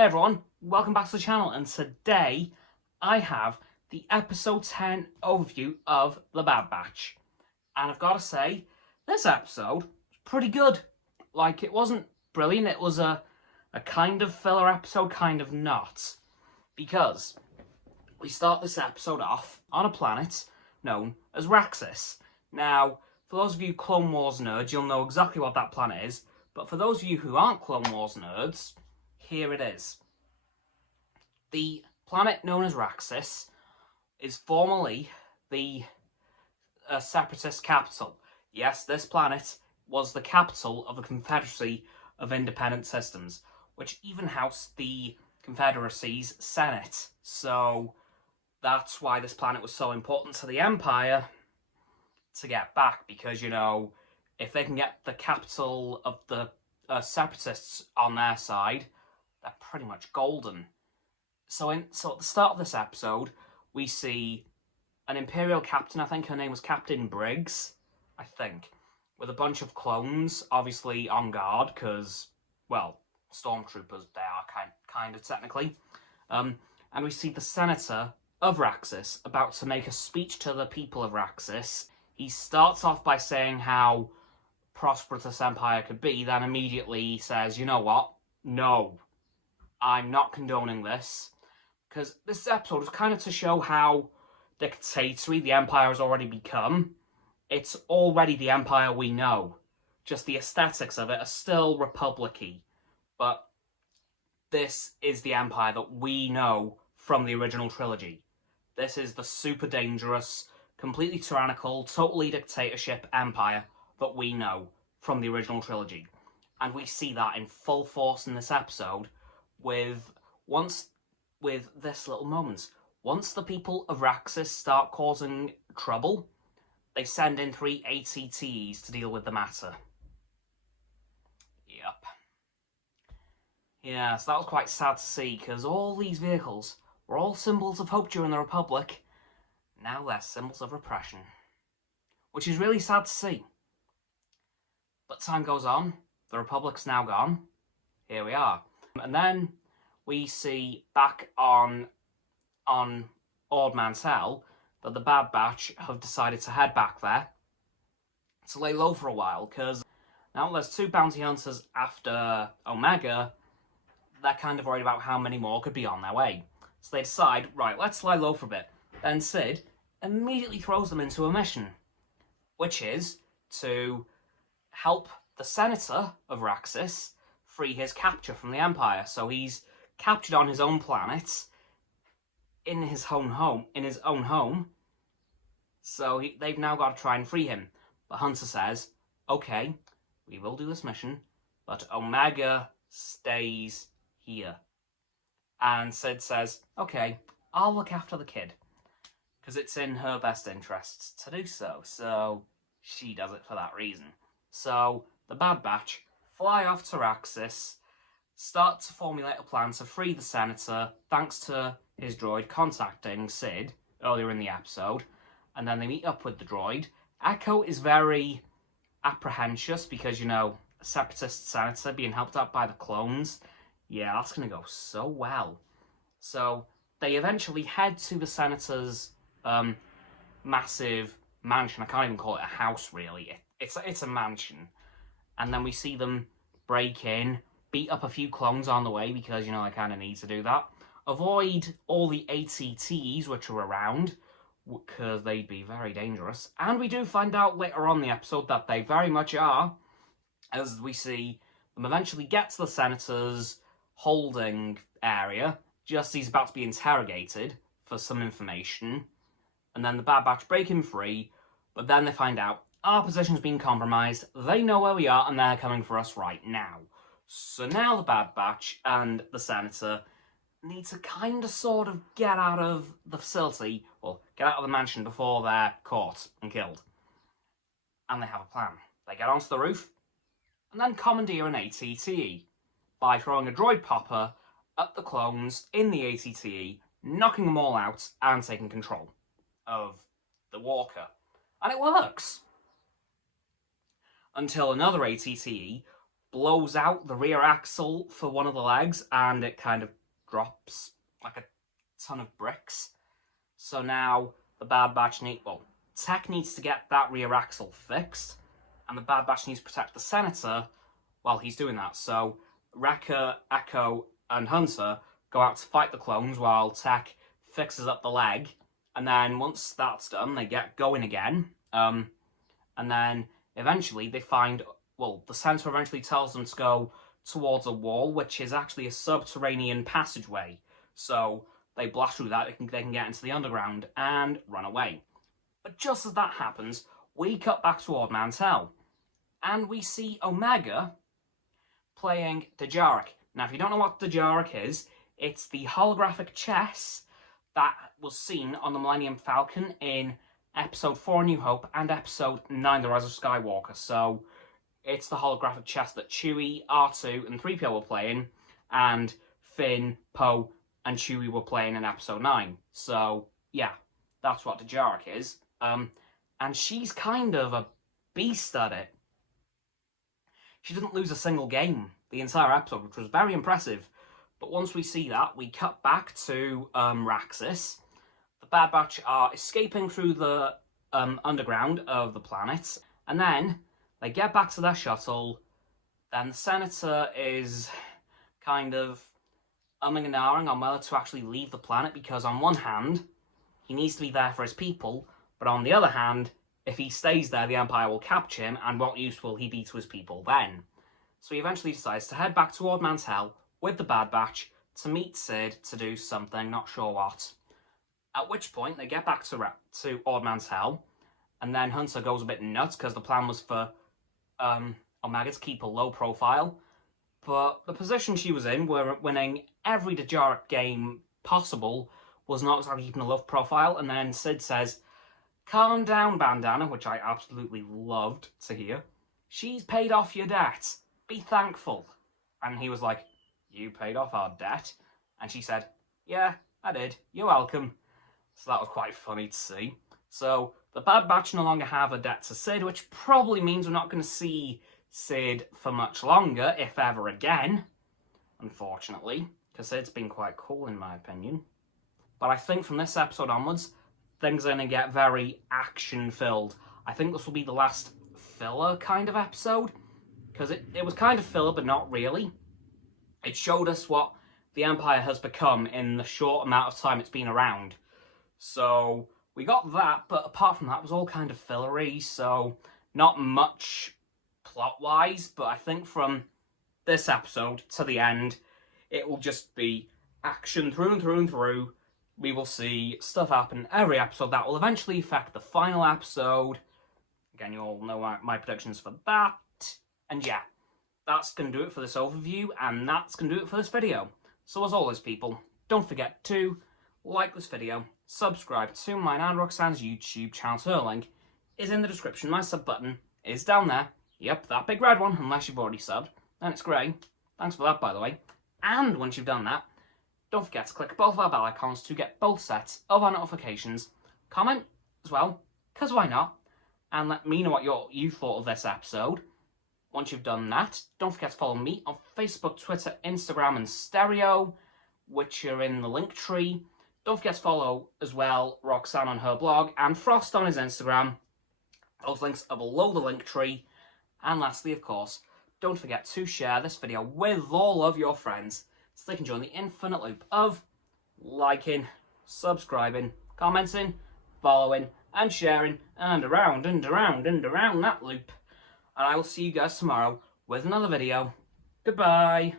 Hey everyone, welcome back to the channel, and today I have the episode 10 overview of The Bad Batch. And I've got to say, this episode was pretty good. Like, it wasn't brilliant, it was a kind of filler episode, kind of not. Because we start this episode off on a planet known as Raxis. Now, for those of you Clone Wars nerds, you'll know exactly what that planet is. But for those of you who aren't Clone Wars nerds, here it is. The planet known as Raxis is formerly the Separatist capital. Yes, this planet was the capital of the Confederacy of Independent Systems, which even housed the Confederacy's Senate. So that's why this planet was so important to the Empire to get back, because, you know, if they can get the capital of the Separatists on their side, they're pretty much golden. So at the start of this episode, we see an Imperial captain, I think her name was Captain Briggs, I think, with a bunch of clones, obviously on guard, because, well, stormtroopers they are, kind of technically. And we see the Senator of Raxis about to make a speech to the people of Raxis. He starts off by saying how prosperous this empire could be, then immediately says, you know what, no, I'm not condoning this, because this episode was kind of to show how dictatorial the Empire has already become. It's already the Empire we know. Just the aesthetics of it are still Republic-y. But this is the Empire that we know from the original trilogy. This is the super dangerous, completely tyrannical, totally dictatorship Empire that we know from the original trilogy. And we see that in full force in this episode, with this little moment. Once the people of Raxis start causing trouble, they send in 3 ATTs to deal with the matter. Yep. Yeah, so that was quite sad to see, because all these vehicles were all symbols of hope during the Republic. Now they're symbols of repression. Which is really sad to see. But time goes on, the Republic's now gone. Here we are. And then we see back on Ord Mantell that the Bad Batch have decided to head back there to lay low for a while, because now there's 2 bounty hunters after Omega. They're kind of worried about how many more could be on their way. So they decide, right, let's lie low for a bit. Then Sid immediately throws them into a mission, which is to help the Senator of Raxis free his capture from the Empire. So he's captured on his own planet, in his own home. So they've now got to try and free him. But Hunter says, okay, we will do this mission, but Omega stays here. And Sid says, okay, I'll look after the kid, because it's in her best interests to do so. So she does it for that reason. So the Bad Batch fly off to Raxis, start to formulate a plan to free the Senator, thanks to his droid contacting Sid earlier in the episode, and then they meet up with the droid. Echo is very apprehensive because, you know, a Separatist Senator being helped out by the clones. Yeah, that's going to go so well. So they eventually head to the Senator's massive mansion. I can't even call it a house, really. It's a mansion. And then we see them break in, beat up a few clones on the way, because, you know, I kind of need to do that. Avoid all the ATTs which are around, because they'd be very dangerous. And we do find out later on in the episode that they very much are, as we see them eventually get to the Senator's holding area, just as he's about to be interrogated for some information. And then the Bad Batch break him free, but then they find out our position's been compromised, they know where we are, and they're coming for us right now. So now the Bad Batch and the Senator need to kind of sort of get out of the facility, or get out of the mansion before they're caught and killed. And they have a plan. They get onto the roof, and then commandeer an ATTE by throwing a droid popper at the clones in the ATTE, knocking them all out and taking control of the walker. And it works! Until another ATTE blows out the rear axle for one of the legs, and it kind of drops like a ton of bricks. So now the Bad Batch Tech needs to get that rear axle fixed, and the Bad Batch needs to protect the Senator while he's doing that. So Wrecker, Echo, and Hunter go out to fight the clones while Tech fixes up the leg. And then once that's done, they get going again. And then eventually they find, the Senator eventually tells them to go towards a wall, which is actually a subterranean passageway. So they blast through that, they can get into the underground and run away. But just as that happens, we cut back to Old Mantell, and we see Omega playing Dejarik. Now, if you don't know what Dejarik is, it's the holographic chess that was seen on the Millennium Falcon in Episode 4, New Hope, and Episode 9, The Rise of Skywalker. So it's the holographic chess that Chewie, R2, and 3PO were playing, and Finn, Poe, and Chewie were playing in Episode 9. So, yeah, that's what Dejarik is. And she's kind of a beast at it. She didn't lose a single game the entire episode, which was very impressive. But once we see that, we cut back to Raxis. The Bad Batch are escaping through the underground of the planet, and then they get back to their shuttle. Then the Senator is kind of umming and ahhing on whether to actually leave the planet, because on one hand, he needs to be there for his people, but on the other hand, if he stays there, the Empire will capture him, and what use will he be to his people then? So he eventually decides to head back toward Mantell with the Bad Batch to meet Sid to do something, not sure what. At which point, they get back to Ord Mantell, and then Hunter goes a bit nuts, because the plan was for Omega to keep a low profile, but the position she was in, where winning every Dejarik game possible, was not exactly keeping a low profile, and then Sid says, "Calm down, Bandana," which I absolutely loved to hear. "She's paid off your debt. Be thankful." And he was like, "You paid off our debt?" And she said, "Yeah, I did. You're welcome." So that was quite funny to see. So the Bad Batch no longer have a debt to Sid, which probably means we're not going to see Sid for much longer, if ever again, unfortunately, because Sid's been quite cool in my opinion. But I think from this episode onwards, things are going to get very action-filled. I think this will be the last filler kind of episode, because it was kind of filler, but not really. It showed us what the Empire has become in the short amount of time it's been around. So we got that, but apart from that, it was all kind of fillery, so not much plot-wise, but I think from this episode to the end, it will just be action through and through and through. We will see stuff happen every episode that will eventually affect the final episode. Again, you all know my predictions for that. And yeah, that's going to do it for this overview, and that's going to do it for this video. So as always, people, don't forget to like this video, subscribe to mine and Roxanne's YouTube channel. Her link is in the description. My sub button is down there. Yep, that big red one, unless you've already subbed. And it's grey. Thanks for that, by the way. And once you've done that, don't forget to click both of our bell icons to get both sets of our notifications. Comment as well, because why not? And let me know what you thought of this episode. Once you've done that, don't forget to follow me on Facebook, Twitter, Instagram, and Stereo, which are in the link tree. Don't forget to follow as well Roxanne on her blog and Frost on his Instagram. Those links are below the link tree. And lastly, of course, don't forget to share this video with all of your friends so they can join the infinite loop of liking, subscribing, commenting, following, and sharing, and around and around and around that loop. And I will see you guys tomorrow with another video. Goodbye.